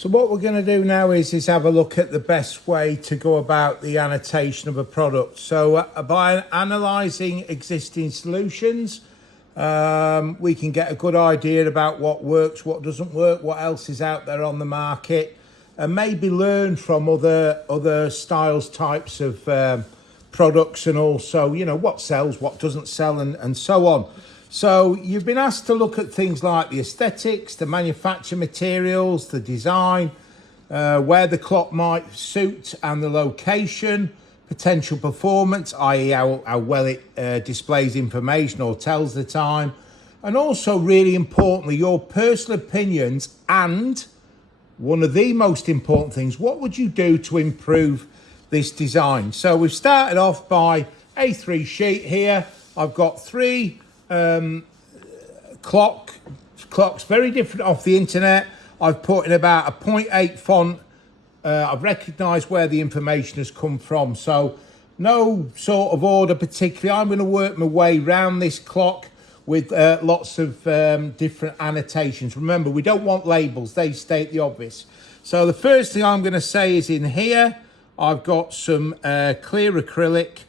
So what we're going to do now is have a look at the best way to go about the annotation of a product. So by analysing existing solutions, we can get a good idea about what works, what doesn't work, what else is out there on the market, and maybe learn from other styles, types of products, and also, you know, what sells, what doesn't sell, and so on. So you've been asked to look at things like the aesthetics, the manufacture materials, the design, where the clock might suit and the location, potential performance, i.e. how well it displays information or tells the time, and also really importantly, your personal opinions, and one of the most important things, what would you do to improve this design? So we've started off by A3 sheet here. I've got three clocks, very different off the internet. I've put in about a 0.8 font. I've recognised where the information has come from. So no sort of order particularly. I'm going to work my way around this clock with lots of different annotations. Remember, we don't want labels. They state the obvious. So the first thing I'm going to say is in here, I've got some clear acrylic.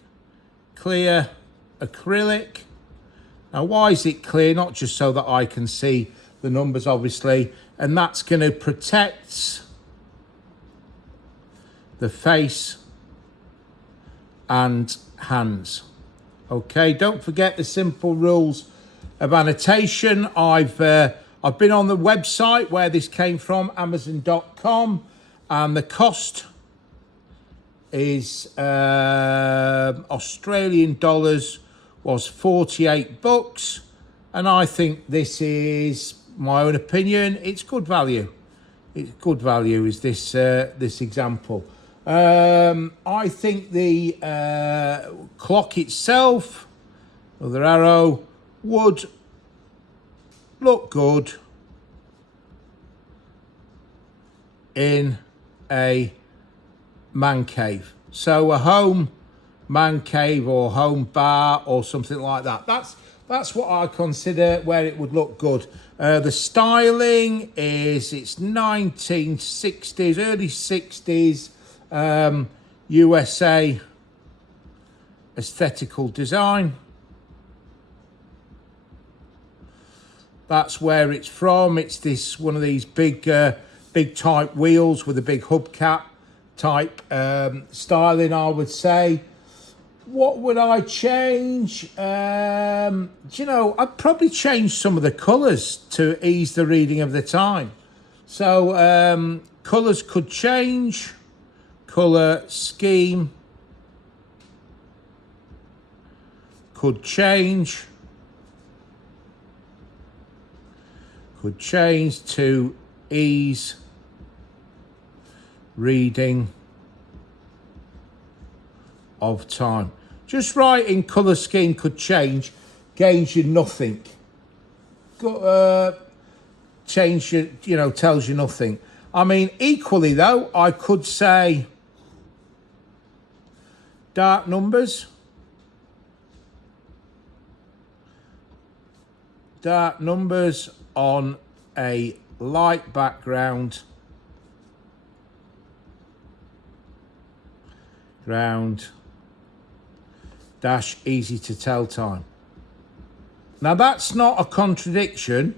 Now, why is it clear? Not just so that I can see the numbers, obviously, and that's going to protect the face and hands. Okay, don't forget the simple rules of annotation. I've been on the website where this came from, Amazon.com, and the cost is Australian dollars was $48, and I think this is my own opinion. It's good value. It's good value. Is this example? I think the clock itself, another arrow, would look good in a man cave. So a home man cave or home bar or something like that. That's what I consider where it would look good. The styling is, it's 1960s, early 60s, USA aesthetical design. That's where it's from. It's this one of these big type wheels with a big hubcap type styling, I would say. What would I change? You know, I'd probably change some of the colours to ease the reading of the time. So colours could change. Colour scheme could change. Could change to ease reading of time. Just writing colour scheme could change gains you nothing. Change you know, tells you nothing. I mean, equally though, I could say dark numbers. Dark numbers on a light background. Dash easy to tell time. Now that's not a contradiction.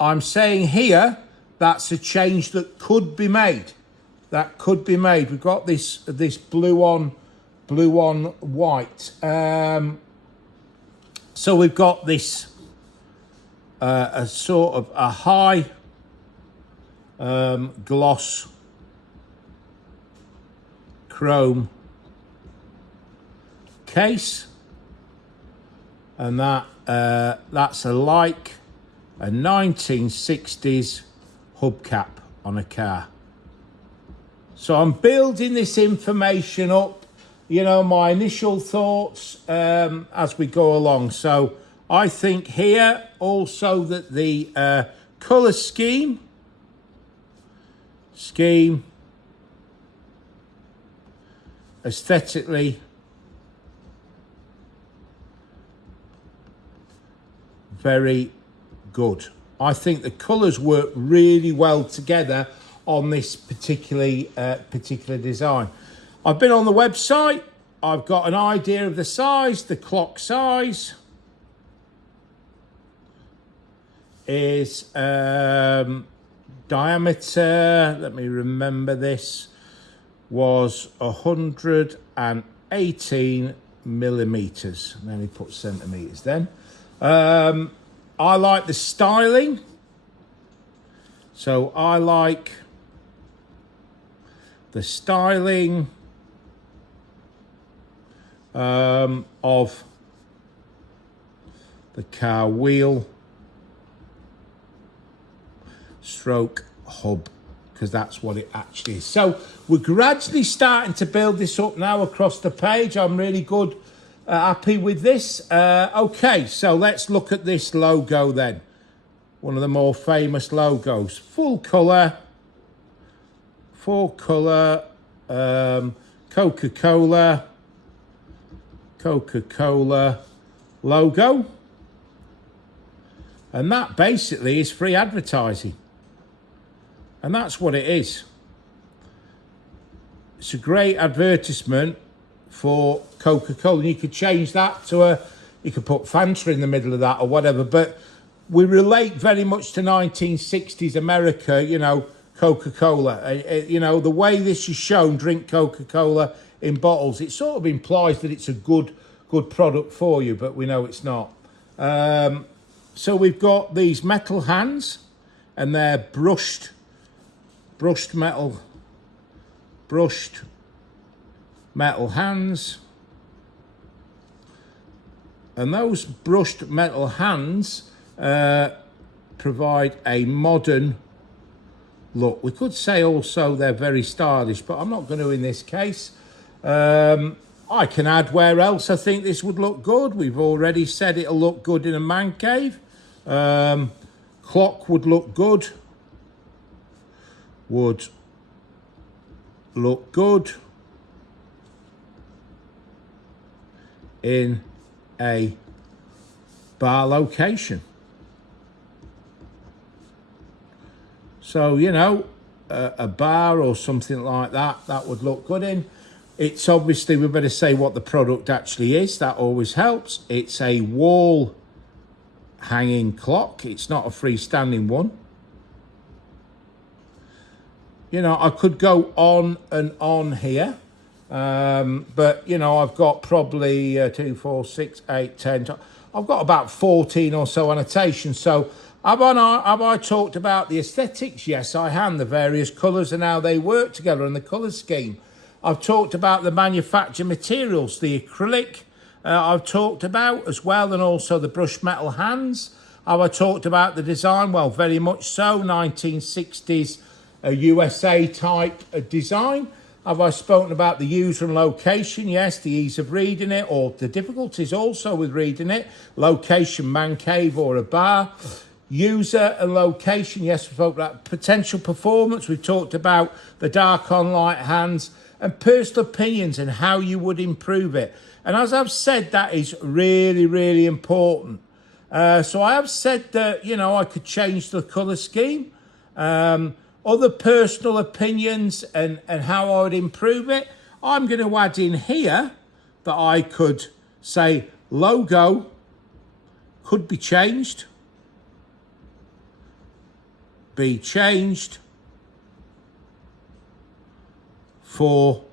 I'm saying here that's a change that could be made. That could be made. We've got this blue on white. So we've got this a sort of a high gloss chrome case, and that's a 1960s hubcap on a car. So I'm building this information up, you know, my initial thoughts as we go along. So I think here also that the colour scheme aesthetically very good. I think the colours work really well together on this particular design. I've been on the website. I've got an idea of the size. The clock size is diameter, let me remember this, was 118 millimeters. And then he put centimeters then. I like the styling. So I like the styling of the car wheel stroke hub, because that's what it actually is. So we're gradually starting to build this up now across the page. I'm really happy with this. Okay, so let's look at this logo then. One of the more famous logos. Full colour Coca-Cola logo. And that basically is free advertising. And that's what it is. It's a great advertisement for Coca-Cola. You could change that to you could put Fanta in the middle of that or whatever. But we relate very much to 1960s America, you know, Coca-Cola. You know, the way this is shown, drink Coca-Cola in bottles, it sort of implies that it's a good product for you, but we know it's not. So we've got these metal hands, and they're brushed metal hands. And those brushed metal hands provide a modern look. We could say also they're very stylish, but I'm not going to in this case. I can add where else I think this would look good. We've already said it'll look good in a man cave. Clock would look good. Would look good in a bar location. So, you know, a bar or something like that, that would look good in. It's obviously, we better say what the product actually is. That always helps. It's a wall hanging clock. It's not a freestanding one. You know, I could go on and on here. But, you know, I've got probably 2, 4, 6, 8, 10. I've got about 14 or so annotations. So have I talked about the aesthetics? Yes, I have. The various colours and how they work together and the colour scheme. I've talked about the manufactured materials, the acrylic. I've talked about as well, and also the brushed metal hands. Have I talked about the design? Well, very much so. 1960s USA type design. Have I spoken about the user and location? Yes, the ease of reading it, or the difficulties also with reading it. Location, man cave or a bar. User and location, yes, we spoke about potential performance. We've talked about the dark on light hands, and personal opinions and how you would improve it. And as I've said, that is really, really important. So I have said that, you know, I could change the colour scheme. Other personal opinions and how I would improve it. I'm going to add in here that I could say logo could be changed. Be changed for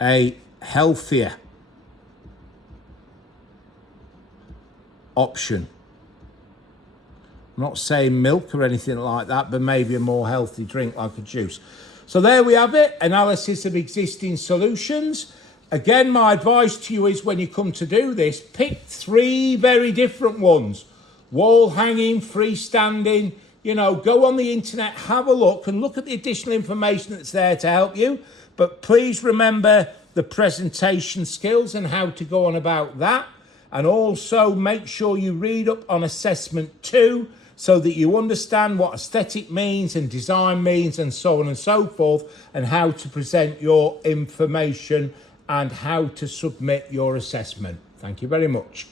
a healthier option. I'm not saying milk or anything like that, but maybe a more healthy drink like a juice. So there we have it, analysis of existing solutions. Again, my advice to you is when you come to do this, pick 3 very different ones. Wall hanging, freestanding, you know, go on the internet, have a look and look at the additional information that's there to help you. But please remember the presentation skills and how to go on about that. And also make sure you read up on assessment 2 so that you understand what aesthetic means and design means and so on and so forth, and how to present your information and how to submit your assessment. Thank you very much.